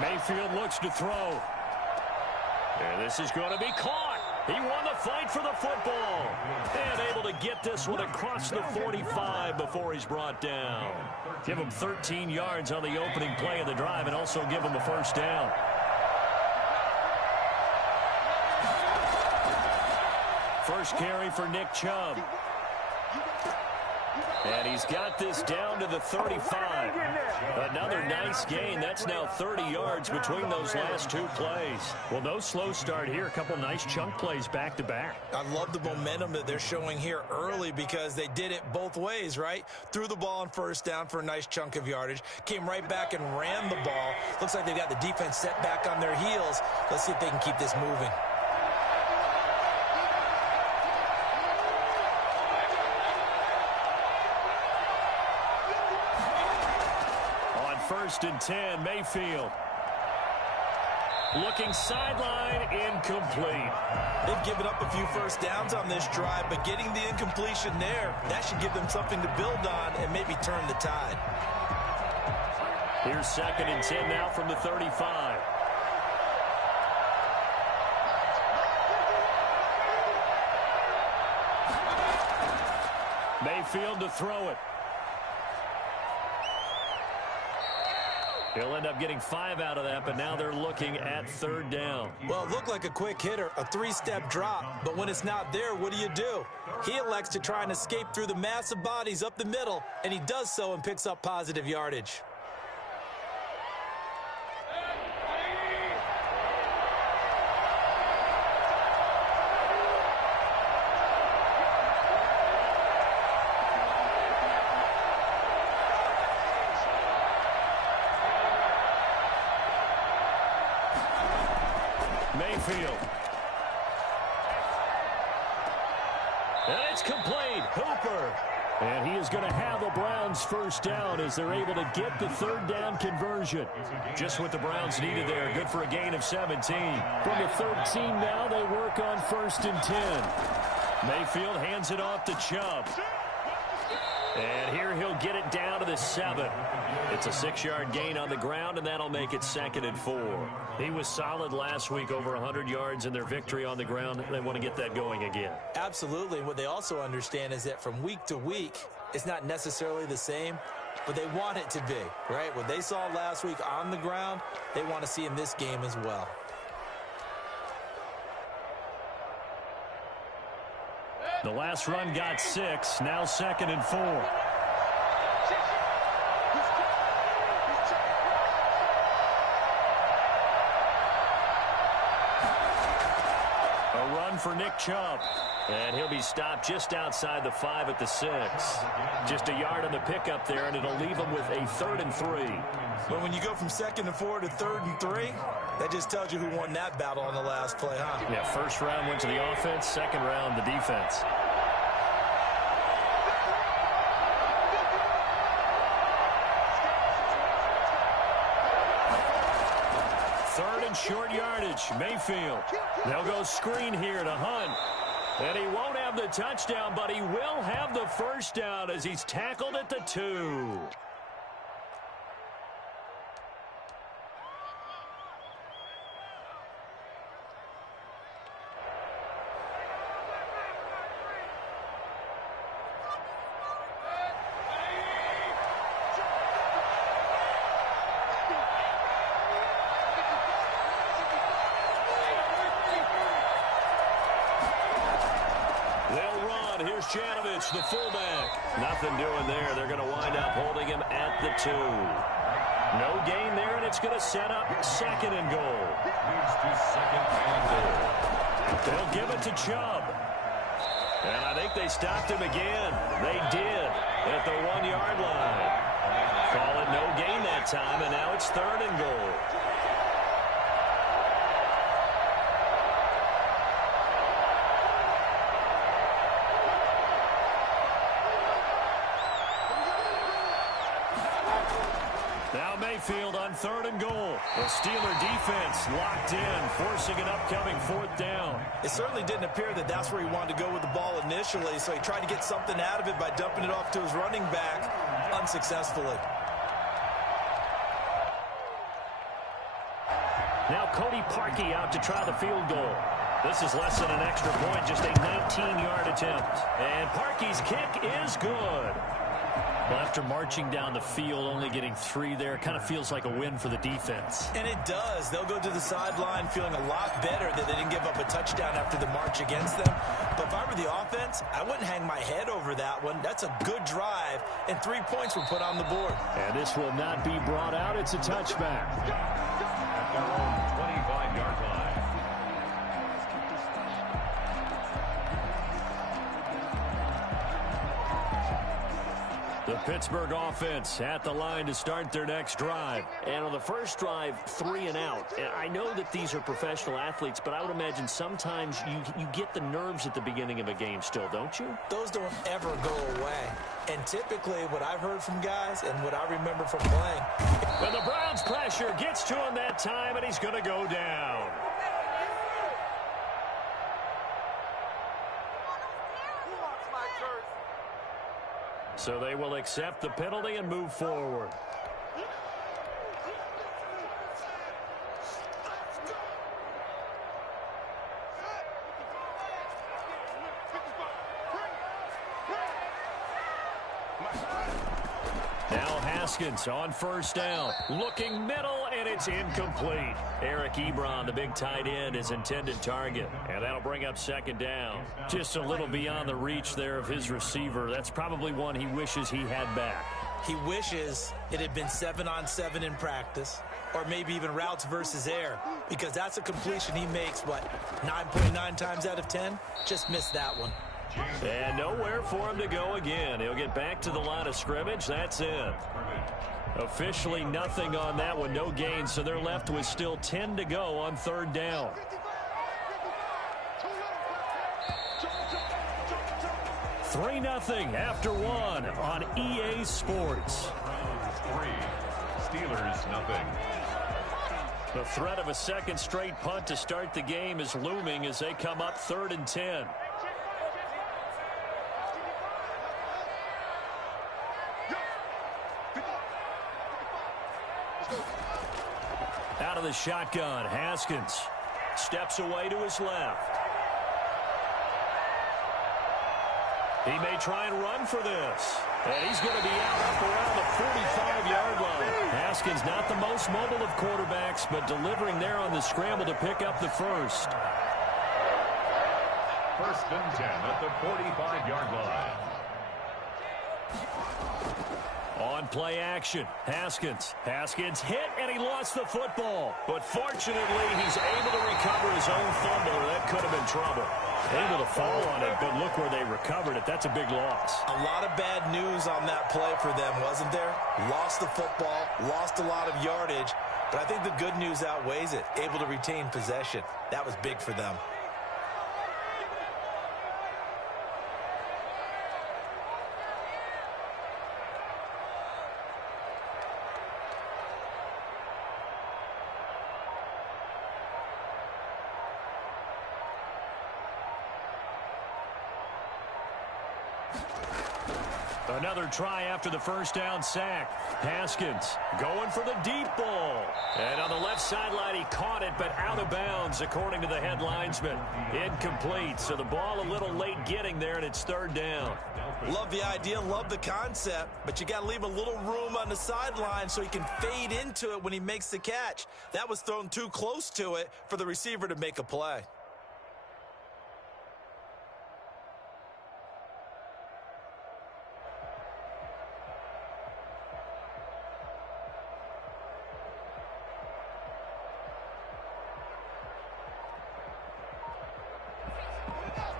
Mayfield looks to throw. And this is going to be caught. He won the fight for the football. And able to get this one across the 45 before he's brought down. Give him 13 yards on the opening play of the drive and also give him a first down. First carry for Nick Chubb. And he's got this down to the 35. Another nice gain. That's now 30 yards between those last two plays. Well, no slow start here. A couple nice chunk plays back to back. I love the momentum that they're showing here early because they did it both ways, right? Threw the ball on first down for a nice chunk of yardage. Came right back and ran the ball. Looks like they've got the defense set back on their heels. Let's see if they can keep this moving. First and 10, Mayfield. Looking sideline, incomplete. They've given up a few first downs on this drive, but getting the incompletion there, that should give them something to build on and maybe turn the tide. Here's second and 10 now from the 35. Mayfield to throw it. He'll end up getting 5 out of that, but now they're looking at third down. Well, it looked like a quick hitter, a 3-step drop, but when it's not there, what do? He elects to try and escape through the massive bodies up the middle, and he does so and picks up positive yardage. Mayfield. And it's complete. Hooper. And he is going to have the Browns first down as they're able to get the third down conversion. Just what the Browns needed there. Good for a gain of 17. From the 13 now, they work on first and 10. Mayfield hands it off to Chubb. And here he'll get it down to the 7. It's a 6-yard gain on the ground, and that'll make it second and 4. He was solid last week, over 100 yards in their victory on the ground. They want to get that going again. Absolutely. And what they also understand is that from week to week, it's not necessarily the same, but they want it to be, right? What they saw last week on the ground, they want to see in this game as well. The last run got 6, now second and 4. A run for Nick Chubb. And he'll be stopped just outside the 5 at the 6. Just a yard on the pickup there, and it'll leave him with a 3rd and 3. But when you go from 2nd and 4 to 3rd and 3, that just tells you who won that battle on the last play, huh? Yeah, first round went to the offense, second round the defense. Third and short yardage, Mayfield. They'll go screen here to Hunt. And he won't have the touchdown, but he will have the first down as he's tackled at the 2. The fullback. Nothing doing there. They're going to wind up holding him at the 2. No gain there, and it's going to set up second and goal. They'll give it to Chubb. And I think they stopped him again. They did at the 1-yard line. Call it no gain that time, and now it's 3rd and goal. Mayfield on 3rd and goal. The Steeler defense locked in, forcing an upcoming 4th down. It certainly didn't appear that that's where he wanted to go with the ball initially, so he tried to get something out of it by dumping it off to his running back unsuccessfully. Now Cody Parkey out to try the field goal. This is less than an extra point, just a 19-yard attempt. And Parkey's kick is good. Well, after marching down the field, only getting 3 there, kind of feels like a win for the defense. And it does. They'll go to the sideline feeling a lot better that they didn't give up a touchdown after the march against them. But if I were the offense, I wouldn't hang my head over that one. That's a good drive, and 3 points were put on the board. And this will not be brought out. It's a touchback. At their own 25-yard line. The Pittsburgh offense at the line to start their next drive. And on the first drive, 3 and out. And I know that these are professional athletes, but I would imagine sometimes you get the nerves at the beginning of a game still, don't you? Those don't ever go away. And typically what I've heard from guys and what I remember from playing. Well, the Browns pressure gets to him that time, and he's going to go down. So they will accept the penalty and move forward. Now Haskins on first down. Looking middle, and it's incomplete. Eric Ebron, the big tight end, is intended target. And that'll bring up second down. Just a little beyond the reach there of his receiver. That's probably one he wishes he had back. He wishes it had been 7-on-7 in practice, or maybe even routes versus air, because that's a completion he makes, what, 9.9 times out of 10? Just missed that one. And nowhere for him to go again. He'll get back to the line of scrimmage. That's it. Officially nothing on that one. No gain, so they're left with still 10 to go on third down. Three nothing after one on EA Sports. 3. Steelers nothing. The threat of a second straight punt to start the game is looming as they come up 3rd and 10. Out of the shotgun, Haskins steps away to his left. He may try and run for this. And he's going to be out up around the 45-yard line. Haskins not the most mobile of quarterbacks, but delivering there on the scramble to pick up the first. 1st and 10 at the 45-yard line. On play action, Haskins hit, and he lost the football. But fortunately, he's able to recover his own fumble, or that could have been trouble. Able to fall on it, but look where they recovered it. That's a big loss. A lot of bad news on that play for them, wasn't there? Lost the football, lost a lot of yardage, but I think the good news outweighs it. Able to retain possession. That was big for them. Another try after the first down sack. Haskins going for the deep ball. And on the left sideline, he caught it, but out of bounds, according to the head linesman. Incomplete, so the ball a little late getting there, and it's 3rd down. Love the idea, love the concept, but you got to leave a little room on the sideline so he can fade into it when he makes the catch. That was thrown too close to it for the receiver to make a play.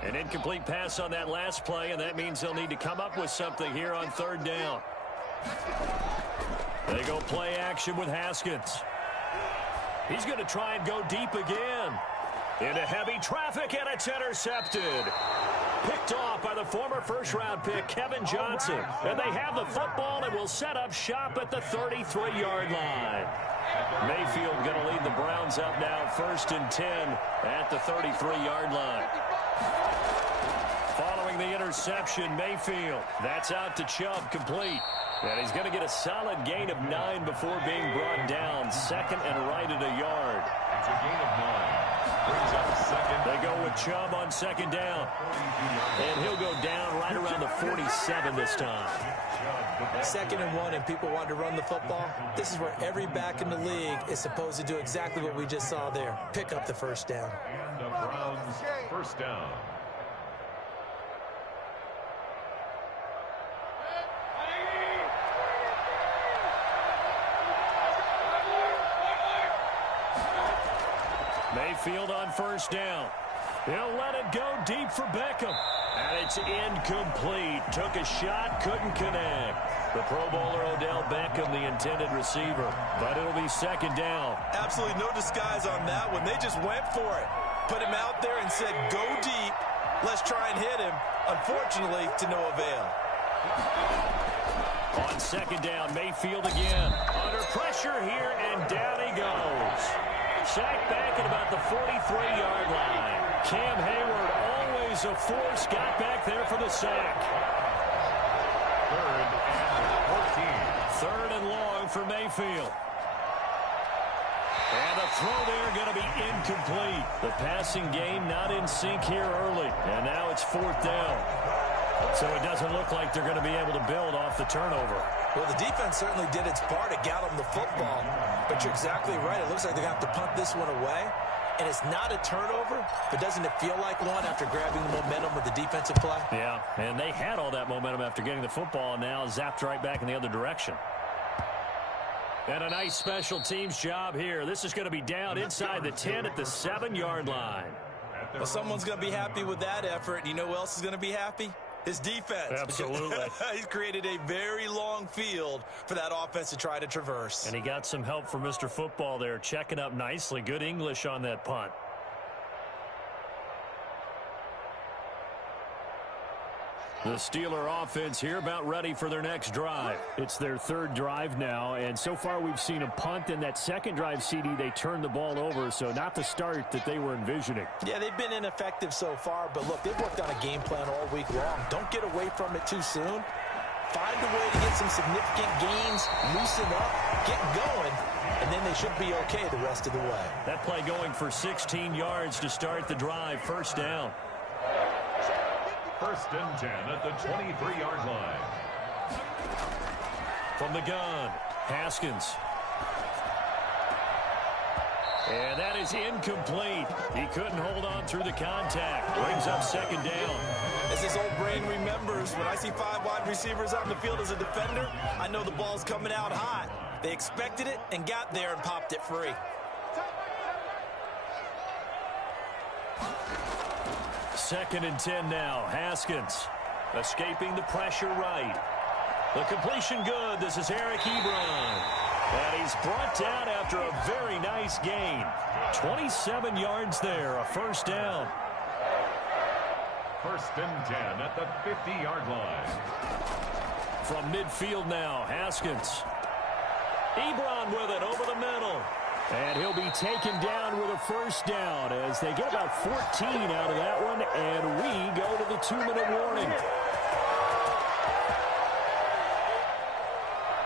An incomplete pass on that last play, and that means they'll need to come up with something here on 3rd down. They go play action with Haskins. He's going to try and go deep again. Into heavy traffic, and it's intercepted. Picked off by the former first-round pick, Kevin Johnson. And they have the football and will set up shop at the 33-yard line. Mayfield going to lead the Browns up now, 1st and 10 at the 33-yard line. Following throwing the interception, Mayfield. That's out to Chubb, complete. And he's going to get a solid gain of 9 before being brought down. Second and right at a yard. It's a gain of 9. Brings up second. They go with Chubb on second down. And he'll go down right around the 47 this time. 2nd and 1, and people want to run the football. This is where every back in the league is supposed to do exactly what we just saw there. Pick up the first down. And the Browns first down. Mayfield on first down. He'll let it go deep for Beckham. And it's incomplete. Took a shot, couldn't connect. The Pro Bowler Odell Beckham, the intended receiver. But it'll be second down. Absolutely no disguise on that one. They just went for it. Put him out there and said, go deep. Let's try and hit him. Unfortunately, to no avail. On second down, Mayfield again. Under pressure here, and down he goes. Sacked back at about the 43-yard line. Cam Hayward, always a force, got back there for the sack. 3rd and 14. 3rd and long for Mayfield. And the throw there going to be incomplete. The passing game not in sync here early. And now it's 4th down. So it doesn't look like they're going to be able to build off the turnover. Well, the defense certainly did its part to get them the football. But you're exactly right. It looks like they're going to have to punt this one away. And it's not a turnover, but doesn't it feel like one after grabbing the momentum with the defensive play? Yeah, and they had all that momentum after getting the football, and now zapped right back in the other direction. And a nice special teams job here. This is going to be down inside the 10 at the 7-yard line. Well, someone's going to be happy with that effort. You know who else is going to be happy? His defense. Absolutely. He's created a very long field for that offense to try to traverse. And he got some help from Mr. Football there, checking up nicely. Good English on that punt. The Steeler offense here about ready for their next drive. It's their 3rd drive now, and so far we've seen a punt. In that 2nd drive, CD, they turned the ball over, so not the start that they were envisioning. Yeah, they've been ineffective so far, but look, they've worked on a game plan all week long. Don't get away from it too soon. Find a way to get some significant gains, loosen up, get going, and then they should be okay the rest of the way. That play going for 16 yards to start the drive. First down. 1st and 10 at the 23-yard line. From the gun, Haskins. And that is incomplete. He couldn't hold on through the contact. Brings up second down. As his old brain remembers, when I see 5 wide receivers on the field as a defender, I know the ball's coming out hot. They expected it and got there and popped it free. 2nd and 10 now. Haskins escaping the pressure right. The completion good. This is Eric Ebron. And he's brought down after a very nice gain. 27 yards there, a first down. 1st and 10 at the 50-yard line. From midfield now, Haskins. Ebron with it over the middle. And he'll be taken down with a first down as they get about 14 out of that one, and we go to the 2-minute warning.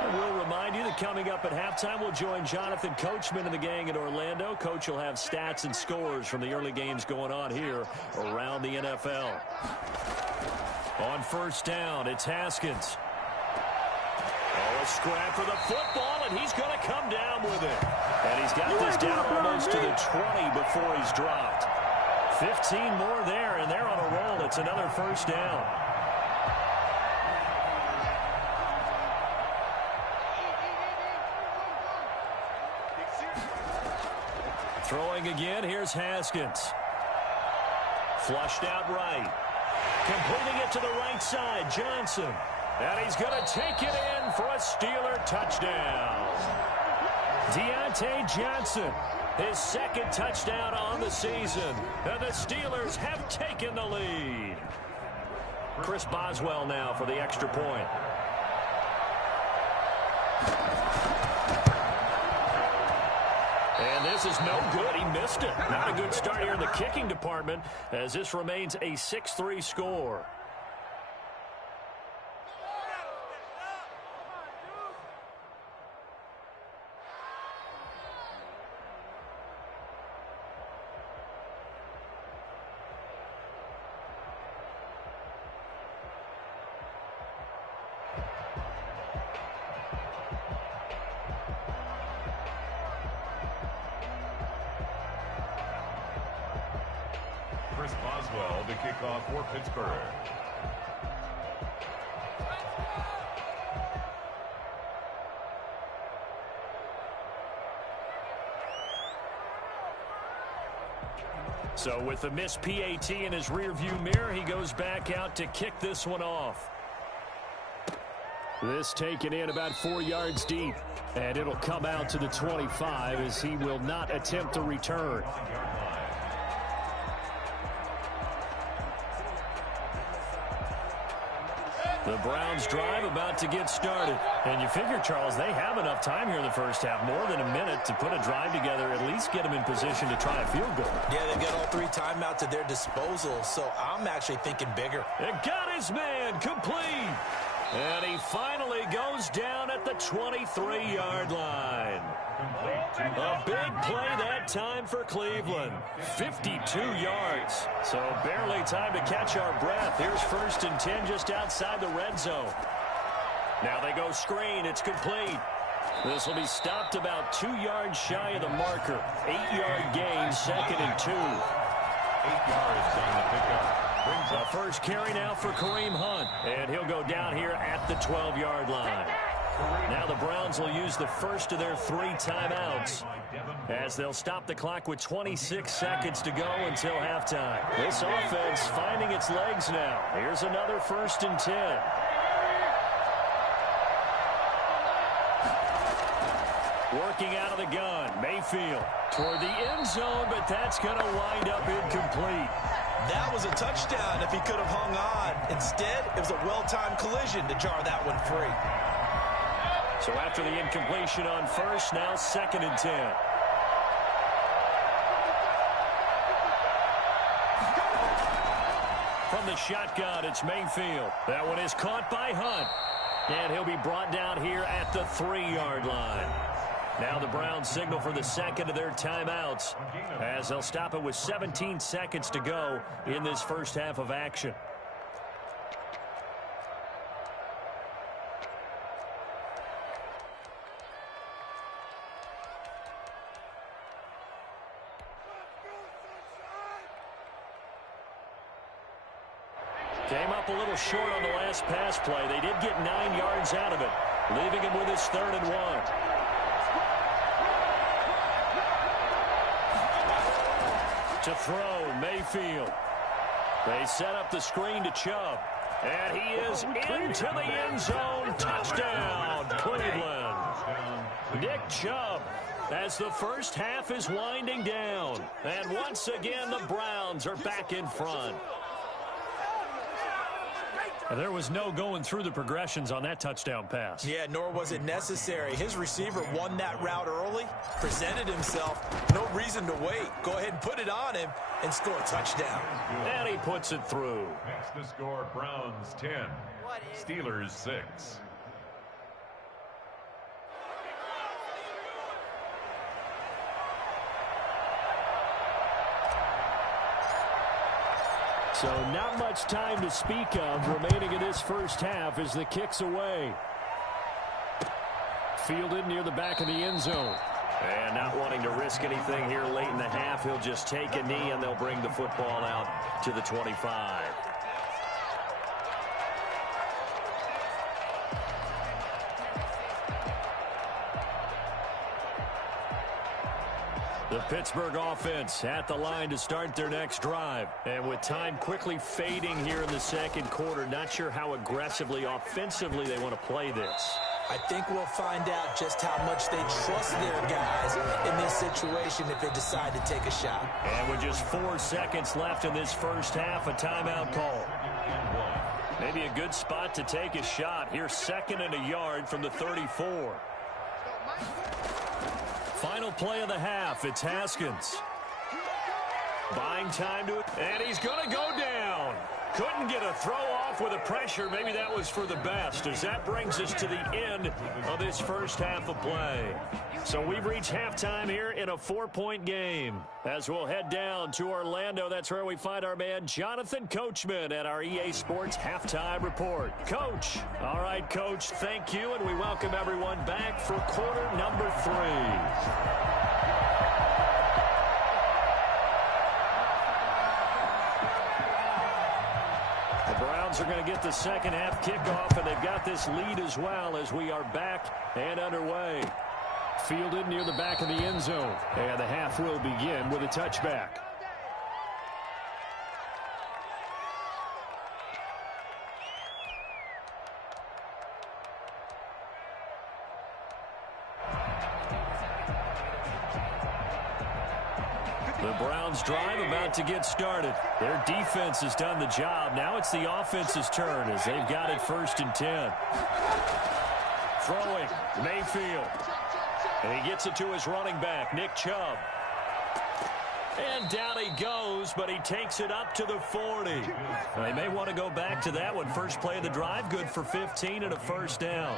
And we'll remind you that coming up at halftime, we'll join Jonathan Coachman and the gang in Orlando. Coach will have stats and scores from the early games going on here around the NFL. On first down, it's Haskins. Oh, a scrap for the football, and he's going to come down with it. And he's got this down almost to the 20 before he's dropped. 15 more there, and they're on a roll. It's another first down. Throwing again, here's Haskins. Flushed out right. Completing it to the right side, Johnson. And he's going to take it in for a Steeler touchdown. Deontay Johnson, his 2nd touchdown on the season. And the Steelers have taken the lead. Chris Boswell now for the extra point. And this is no good. He missed it. Not a good start here in the kicking department as this remains a 6-3 score. Morris Boswell to kick off for Pittsburgh. So with the missed PAT in his rearview mirror, he goes back out to kick this one off. This taken in about 4 yards deep, and it'll come out to the 25 as he will not attempt to return. The Browns drive about to get started. And you figure, Charles, they have enough time here in the first half, more than a minute, to put a drive together, at least get them in position to try a field goal. Yeah, they've got all 3 timeouts at their disposal, so I'm actually thinking bigger. It got his man complete. And he finally goes down at the 23-yard line. A big play that time for Cleveland. 52 yards. So barely time to catch our breath. Here's 1st and 10 just outside the red zone. Now they go screen. It's complete. This will be stopped about 2 yards shy of the marker. 8-yard gain, 2nd and 2. 8 yards on the pickup. The first carry now for Kareem Hunt. And he'll go down here at the 12-yard line. Now the Browns will use the first of their 3 timeouts as they'll stop the clock with 26 seconds to go until halftime. This offense finding its legs now. Here's another 1st and 10. Working out of the gun, Mayfield toward the end zone, but that's going to wind up incomplete. That was a touchdown if he could have hung on. Instead, it was a well-timed collision to jar that one free. So after the incompletion on first, now 2nd and 10. From the shotgun, it's Mayfield. That one is caught by Hunt. And he'll be brought down here at the 3-yard line. Now the Browns signal for the second of their timeouts as they'll stop it with 17 seconds to go in this first half of action. Came up a little short on the last pass play. They did get 9 yards out of it, leaving him with his 3rd and 1. To throw, Mayfield. They set up the screen to Chubb. And he is into the end zone. Touchdown, Cleveland. Nick Chubb as the first half is winding down. And once again, the Browns are back in front. There was no going through the progressions on that touchdown pass. Yeah, nor was it necessary. His receiver won that route early, presented himself. No reason to wait. Go ahead and put it on him and score a touchdown. And he puts it through. Makes the score Browns 10, Steelers 6. So not much time to speak of remaining in this first half as the kick's away. Fielded near the back of the end zone. And not wanting to risk anything here late in the half, he'll just take a knee and they'll bring the football out to the 25. The Pittsburgh offense at the line to start their next drive. And with time quickly fading here in the second quarter, not sure how aggressively, offensively they want to play this. I think we'll find out just how much they trust their guys in this situation if they decide to take a shot. And with just 4 seconds left in this first half, a timeout call. Maybe a good spot to take a shot. Here's 2nd and a yard from the 34. Final play of the half. It's Haskins. Buying time to it. And he's going to go down. Couldn't get a throw off with the pressure. Maybe that was for the best, as that brings us to the end of this first half of play. So we've reached halftime here in a 4-point game. As we'll head down to Orlando, that's where we find our man Jonathan Coachman at our EA Sports Halftime Report. Coach. All right, Coach, thank you, and we welcome everyone back for quarter number 3. Browns are going to get the second half kickoff, and they've got this lead as well as we are back and underway. Fielded near the back of the end zone, and the half will begin with a touchback. The Browns drive about to get started. Their defense has done the job. Now it's the offense's turn as they've got it 1st and 10. Throwing, Mayfield. And he gets it to his running back, Nick Chubb. And down he goes, but he takes it up to the 40. They may want to go back to that one. First play of the drive, good for 15 and a first down.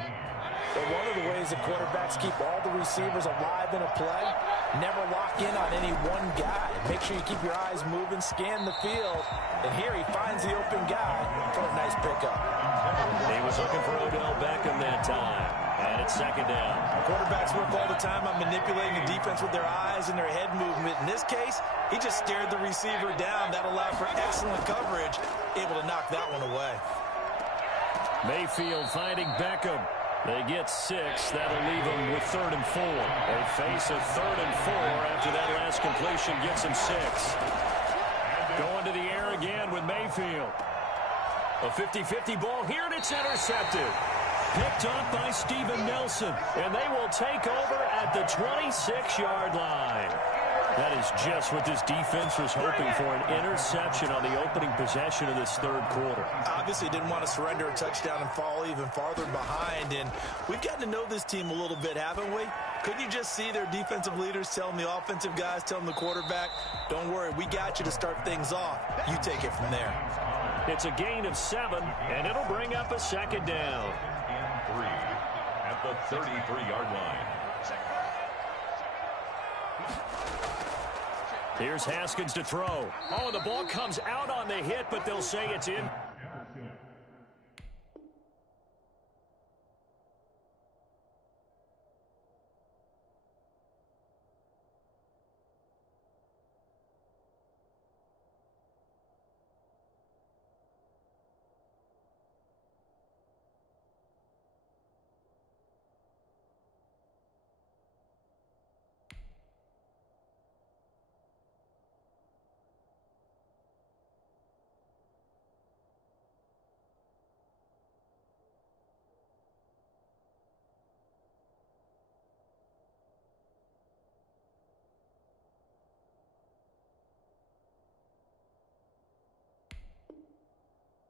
But one of the ways the quarterbacks keep all the receivers alive in a play, never lock in on any one guy. Make sure you keep your eyes moving, scan the field. And here he finds the open guy for a nice pickup. He was looking for Odell Beckham that time. And it's 2nd down. Quarterbacks work all the time on manipulating the defense with their eyes and their head movement. In this case, he just stared the receiver down. That allowed for excellent coverage, able to knock that one away. Mayfield finding Beckham. They get 6. That'll leave them with 3rd and 4. They face a 3rd and 4 after that last completion gets them 6. Going to the air again with Mayfield. A 50-50 ball here, and it's intercepted. Picked up by Steven Nelson, and they will take over at the 26-yard line. That is just what this defense was hoping for, an interception on the opening possession of this 3rd quarter. Obviously didn't want to surrender a touchdown and fall even farther behind, and we've gotten to know this team a little bit, haven't we? Couldn't you just see their defensive leaders telling the offensive guys, telling the quarterback, don't worry, we got you to start things off. You take it from there. It's a gain of 7, and it'll bring up a 2nd down. 3 at the 33-yard line. Here's Haskins to throw. Oh, the ball comes out on the hit, but they'll say it's in.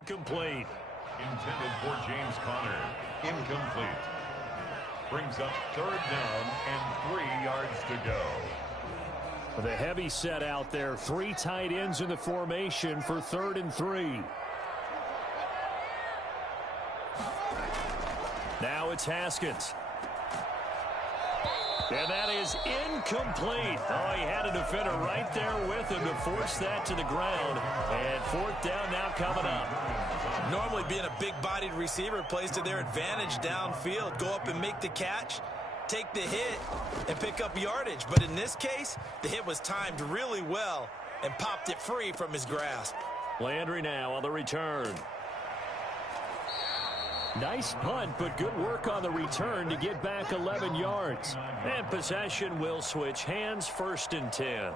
Complete. Intended for James Conner. Incomplete. Brings up 3rd down and 3 yards to go. The heavy set out there. 3 tight ends in the formation for 3rd and 3. Now it's Haskins. And that is incomplete. Oh, he had a defender right there with him to force that to the ground. And 4th down now coming up. Normally being a big-bodied receiver plays to their advantage downfield. Go up and make the catch, take the hit, and pick up yardage. But in this case, the hit was timed really well and popped it free from his grasp. Landry now on the return. Nice punt, but good work on the return to get back 11 yards. And possession will switch hands, 1st and 10.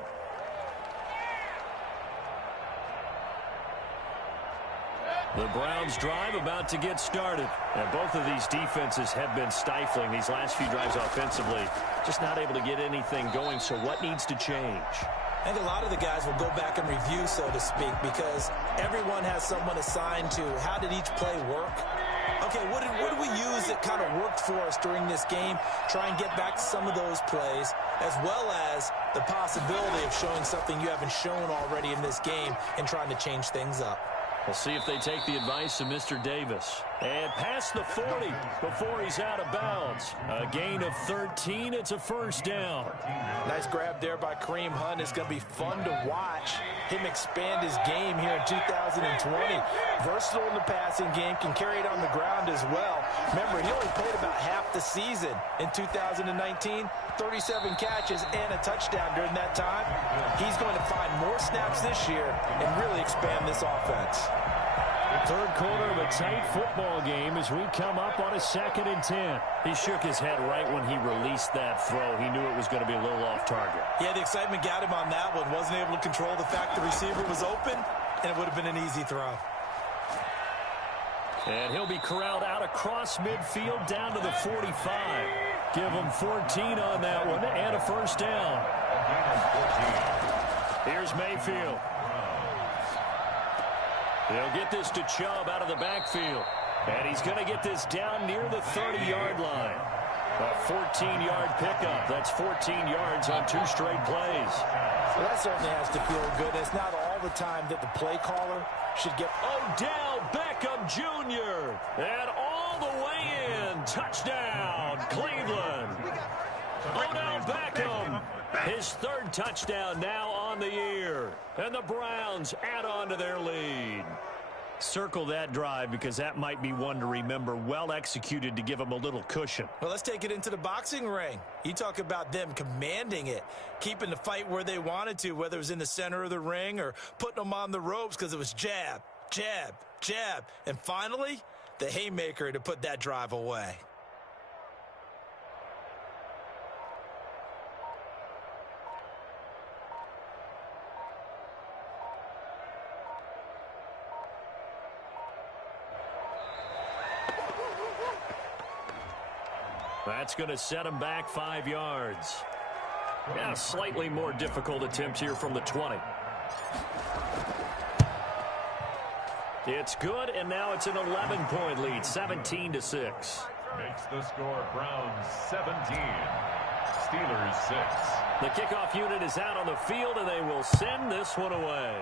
The Browns drive about to get started. And both of these defenses have been stifling these last few drives offensively. Just not able to get anything going, so what needs to change? I think a lot of the guys will go back and review, so to speak, because everyone has someone assigned to how did each play work. Okay, what did we use that kind of worked for us during this game? Try and get back to some of those plays, as well as the possibility of showing something you haven't shown already in this game and trying to change things up. We'll see if they take the advice of Mr. Davis. And past the 40 before he's out of bounds. A gain of 13. It's a 1st down. Nice grab there by Kareem Hunt. It's going to be fun to watch him expand his game here in 2020. Versatile in the passing game, can carry it on the ground as well. Remember, he only played about half the season in 2019. 37 catches and a touchdown during that time. He's going to find more snaps this year and really expand this offense. Third quarter of a tight football game as we come up on a 2nd and 10. He shook his head right when he released that throw. He knew it was going to be a little off target. Yeah, the excitement got him on that one. Wasn't able to control the fact the receiver was open, and it would have been an easy throw. And he'll be corralled out across midfield down to the 45. Give him 14 on that one and a first down. Here's Mayfield. He'll get this to Chubb out of the backfield. And he's going to get this down near the 30-yard line. A 14-yard pickup. That's 14 yards on 2 straight plays. Well, that certainly has to feel good. It's not all the time that the play caller should get... Odell Beckham Jr. And all the way in. Touchdown, Cleveland. Odell Beckham. His 3rd touchdown now on the year. And the Browns add on to their lead. Circle that drive because that might be one to remember. Well executed to give them a little cushion. Well, let's take it into the boxing ring. You talk about them commanding it, keeping the fight where they wanted to, whether it was in the center of the ring or putting them on the ropes because it was jab, jab, jab. And finally, the haymaker to put that drive away. That's going to set him back 5 yards. Yeah, slightly more difficult attempt here from the 20. It's good, and now it's an 11-point lead, 17-6. Makes the score Browns 17, Steelers 6. The kickoff unit is out on the field, and they will send this one away.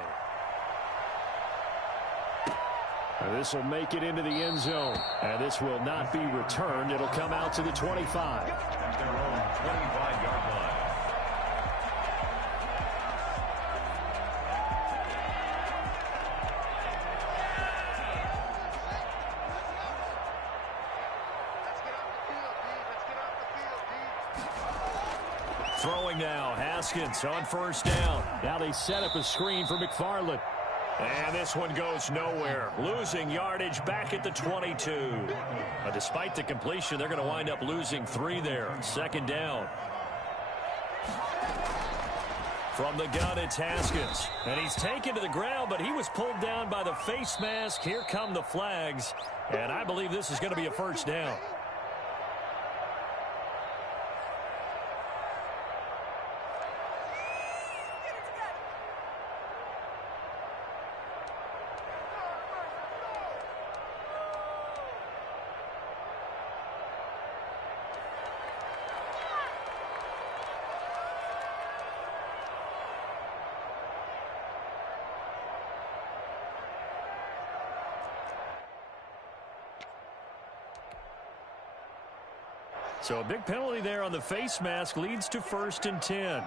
This will make it into the end zone. And this will not be returned. It'll come out to the 25. At their own 25-yard line. Throwing now, Haskins on first down. Now they set up a screen for McFarland. And this one goes nowhere. Losing yardage back at the 22. Despite the completion, they're going to wind up losing 3 there. 2nd down. From the gun, it's Haskins. And he's taken to the ground, but he was pulled down by the face mask. Here come the flags. And I believe this is going to be a first down. So a big penalty there on the face mask leads to 1st and 10.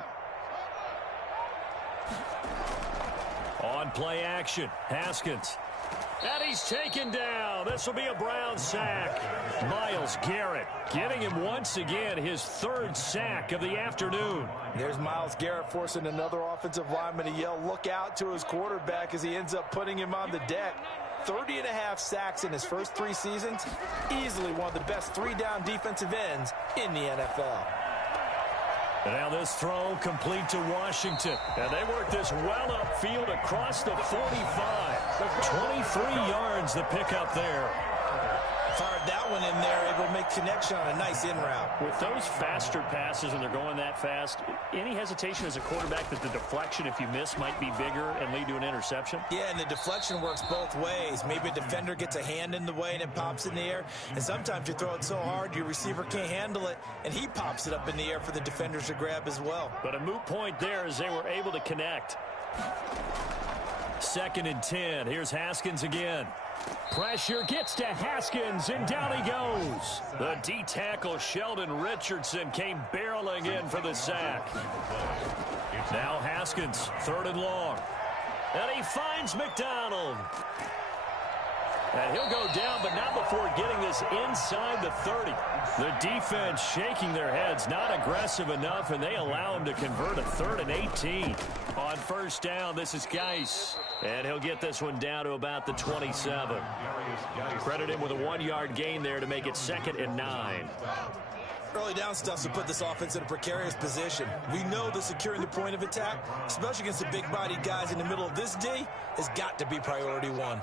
On play action, Haskins. And he's taken down. This will be a Brown sack. Myles Garrett getting him once again his 3rd sack of the afternoon. There's Myles Garrett forcing another offensive lineman to yell, look out, to his quarterback as he ends up putting him on the deck. 30.5 sacks in his first 3 seasons. Easily one of the best 3-down defensive ends in the NFL. And now this throw complete to Washington. And they work this well upfield across the 45. 23 yards the pickup there. Fired that one in there, able to make connection on a nice in route. With those faster passes and they're going that fast, any hesitation as a quarterback that the deflection, if you miss, might be bigger and lead to an interception? Yeah, and the deflection works both ways. Maybe a defender gets a hand in the way and it pops in the air. And sometimes you throw it so hard your receiver can't handle it, and he pops it up in the air for the defenders to grab as well. But a moot point there as they were able to connect. 2nd and 10. Here's Haskins again. Pressure gets to Haskins, and down he goes. The D-tackle Sheldon Richardson came barreling in for the sack. Now Haskins, 3rd and long. And he finds McDonald. And he'll go down, but not before getting this inside the 30. The defense shaking their heads, not aggressive enough, and they allow him to convert a 3rd and 18. On first down, this is Geis. And he'll get this one down to about the 27. Credit him with a 1-yard gain there to make it 2nd and 9. Early down stuff to put this offense in a precarious position. We know that securing the point of attack, especially against the big-bodied guys in the middle of this D, has got to be priority 1.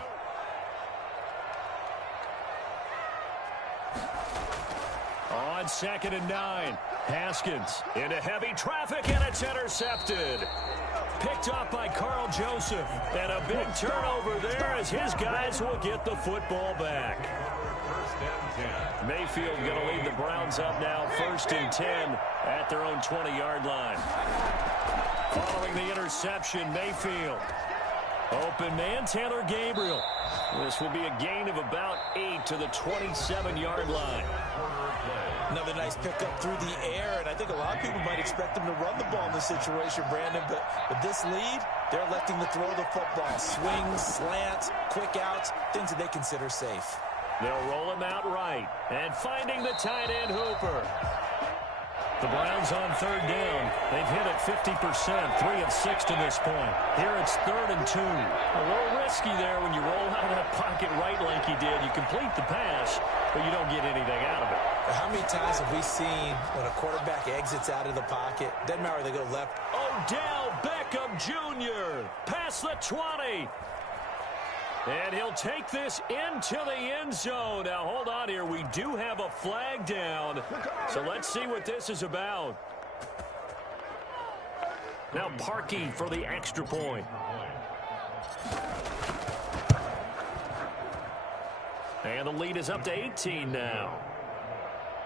On 2nd and 9, Haskins into heavy traffic, and it's intercepted. Picked up by Carl Joseph, and a big turnover there as his guys will get the football back. Mayfield going to lead the Browns up now, 1st and 10 at their own 20-yard line. Following the interception, Mayfield. Open man, Taylor Gabriel. This will be a gain of about 8 to the 27-yard line. Another nice pickup through the air, and I think a lot of people might expect them to run the ball in this situation, Brandon, but with this lead, they're electing to throw the football. Swings, slants, quick outs, things that they consider safe. They'll roll him out right, and finding the tight end, Hooper. The Browns on 3rd down. They've hit it 50%, 3 of 6 to this point. Here it's 3rd and 2. A little risky there when you roll out of that pocket right like he did. You complete the pass, but you don't get anything out of it. How many times have we seen when a quarterback exits out of the pocket, doesn't matter whether they go left. Odell Beckham Jr. past the 20. And he'll take this into the end zone. Now, hold on here. We do have a flag down. So let's see what this is about. Now Parkey for the extra point. And the lead is up to 18 now.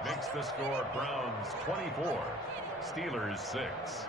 Makes the score Browns 24, Steelers 6.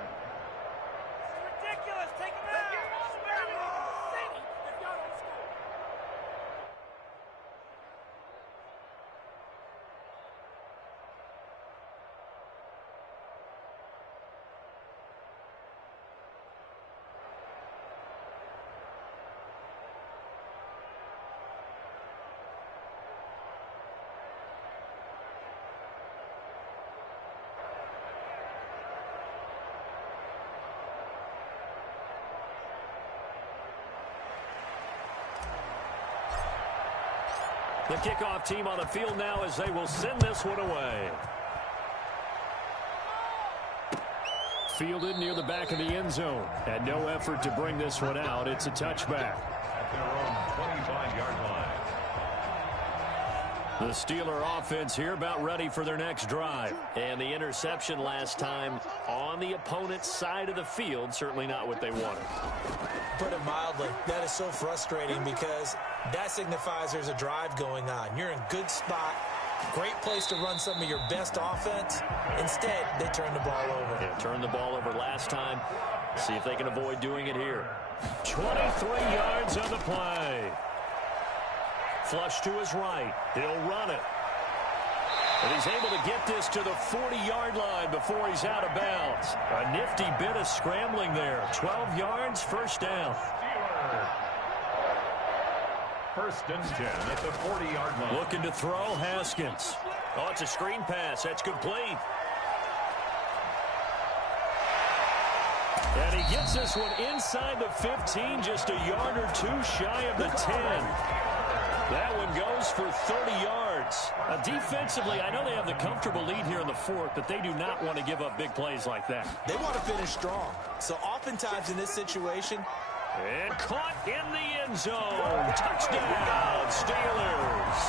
The kickoff team on the field now as they will send this one away. Fielded near the back of the end zone. Had no effort to bring this one out. It's a touchback. At their own 25-yard line. The Steeler offense here about ready for their next drive. And the interception last time on the opponent's side of the field, certainly not what they wanted. Put it mildly, that is so frustrating because that signifies there's a drive going on. You're in a good spot, great place to run some of your best offense. Instead, they turn the ball over. Yeah, turned the ball over last time. See if they can avoid doing it here. 23 yards on the play. Flush to his right. He'll run it. And he's able to get this to the 40-yard line before he's out of bounds. A nifty bit of scrambling there. 12 yards, first down. First and 10 at the 40-yard line. Looking to throw, Haskins. Oh, it's a screen pass. That's complete. And he gets this one inside the 15, just a yard or two shy of the 10. That one goes for 30 yards. Now, defensively, I know they have the comfortable lead here in the 4th, but they do not want to give up big plays like that. They want to finish strong. So oftentimes in this situation. And caught in the end zone. Touchdown, Steelers.